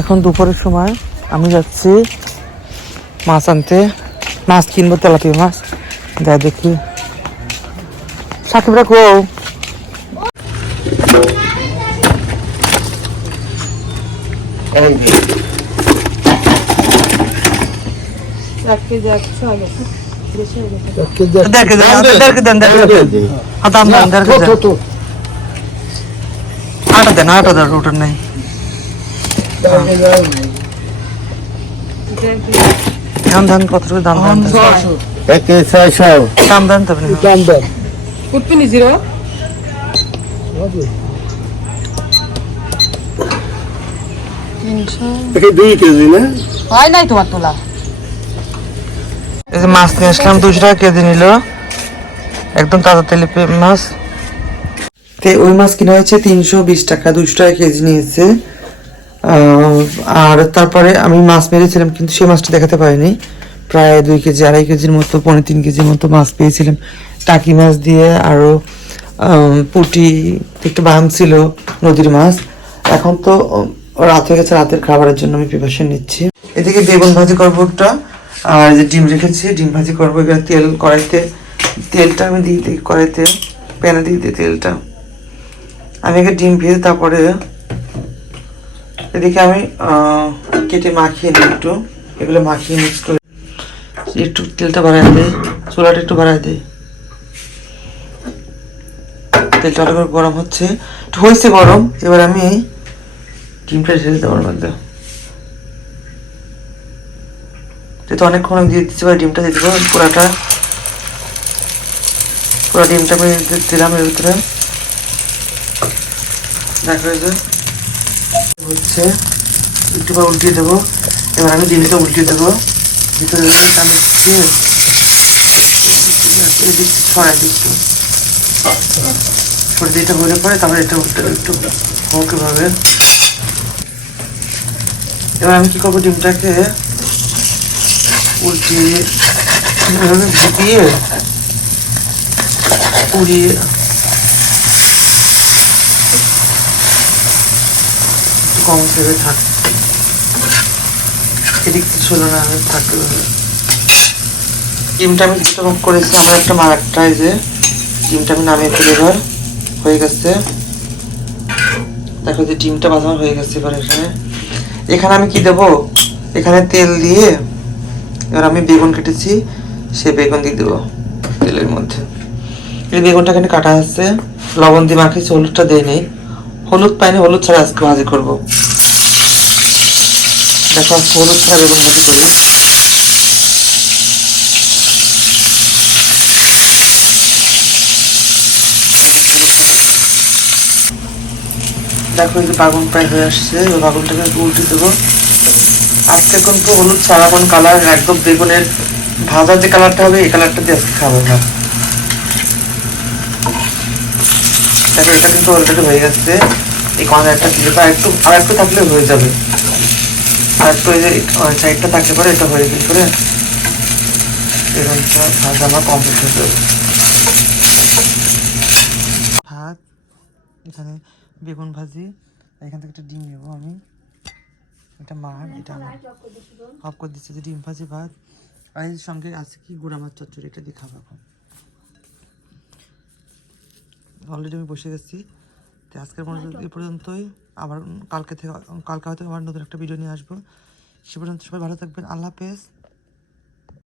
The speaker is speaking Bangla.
এখন দুপুরের সময় আমি যাচ্ছি মাছ আনতে, মাছ কিনবো, তেলাপিয়া মাছ। যাই দেখি সাকিব রাখো। ওটার নেই দাম ধান কত দাম ধান দাম ধান তবে কুটপিনি জিরো হয় নাই তোমার তোলা। এই যে মাছ নিয়ে আসলাম 200 টাকা কেজি নিল, একদম তাজা তেলাপিয়া মাছ। ওই মাছ কিনা হয়েছে 320 টাকা, 200 টাকা কেজি নিয়েছে। আর তারপরে আমি মাছ মেরেছিলাম কিন্তু সেই মাছটা দেখাতে পারিনি। প্রায় 2 কেজি 2.5 কেজির মতো, 3.5 কেজির মতো মাছ পেয়েছিলাম টাকি মাছ দিয়ে। আরও পুঁটি একটু বাম ছিল, নদীর মাছ। এখন তো রাত হয়ে গেছে, রাতের খাবারের জন্য আমি প্রিপারেশন নিচ্ছি। এদিকে বেগুন ভাজি করবো একটা, আর যে ডিম রেখেছি ডিম ভাজি করবো। এবার তেল কড়াইতে, তেলটা আমি দিয়ে দিই কড়াইতে, প্যানে দিয়ে দিই তেলটা। আমি আগে ডিম ভেজে তারপরে এদিকে আমি কেটে মাখিয়ে নিই একটু, এগুলো মাখিয়ে মিক্স করে একটু তেলটা বাড়াই দিই, চুলাটা একটু বাড়াই দিই। তেলটা অনেক গরম হচ্ছে, একটু হয়েছে গরম। এবার আমি ডিমটা ঢেলে দেবো ওর মধ্যে। যেহেতু অনেকক্ষণ আমি দিয়ে দিচ্ছি, এবার ডিমটা দিয়ে দেবো পুরো ডিমটা আমি দিলাম এর ভিতরে। দেখা হচ্ছে একটু উল্টিয়ে দেবো। এবার আমি ডিমটা উল্টিয়ে দেবো ভিতরে, আমি ছড়াই দিচ্ছি। ছড়ে দিয়ে এটা হলে পরে তারপরে এটা একটু হোক এভাবে। এবার আমি কি করবো, ডিমটাকে উল্টিয়ে এভাবে ঢুকিয়ে পুড়িয়ে কম ভেবে থাক, এদিক ছিল না থাকতে। ডিমটা আমি কিছুটা ভাগ করেছি, আমার একটা মারাকটাই যে ডিমটা আমি নামিয়ে ফেলে এবার হয়ে গেছে। দেখো যে ডিমটা বাজানো হয়ে গেছে। এবার এখানে আমি কি দেবো, এখানে তেল দিয়ে এবার আমি বেগুন কেটেছি, সে বেগুন দিয়ে দেবো তেলের মধ্যে। এই বেগুনটা এখানে কাটা আছে, লবণ দিয়ে মাখিয়েছি, হলুদটা দিয়ে নেই, হলুদ পাইনি, হলুদ ছাড়া আজকে ভাজি করবো। দেখো আজকে হলুদ ছাড়া বেগুন ভাজি করি। দেখো এই যে বাগুন প্রায় হয়ে আসছে, ওই বাগুনটাকে উল্টে দেবো। আজকে কিন্তু হলুদ ছাড়া কোন কালার, একদম বেগুনের ভাজার যে কালারটা হবে এই কালারটা দিয়ে আজকে খাবো না। দেখো এটা কিন্তু অলরেডি হয়ে গেছে। এই কর্নারটা দিলে আর একটু থাকলে হয়ে যাবে। আর একটু এই যে সাইডটা থাকলে পরে এটা হয়ে গেলে পরে বেগুনটা ভাজা আমার কমপ্লিট হয়ে যাবে। ভাত, এখানে বেগুন ভাজি, এখান থেকে একটা ডিম নেবো আমি, এটা মার, এটা আমার অফ করে দিচ্ছে যে ডিম ভাজি ভাত। আর এর সঙ্গে আছে কি গুঁড়া মাছ চচ্চড়ি, এটা দিয়ে খাবো। এখন অলরেডি আমি বসে গেছি। তো আজকের মনে এ পর্যন্তই, আবার কালকে হয়তো আবার নতুন একটা ভিডিও নিয়ে আসবো। সে পর্যন্ত সবাই ভালো থাকবেন, আল্লাহ হাফেজ।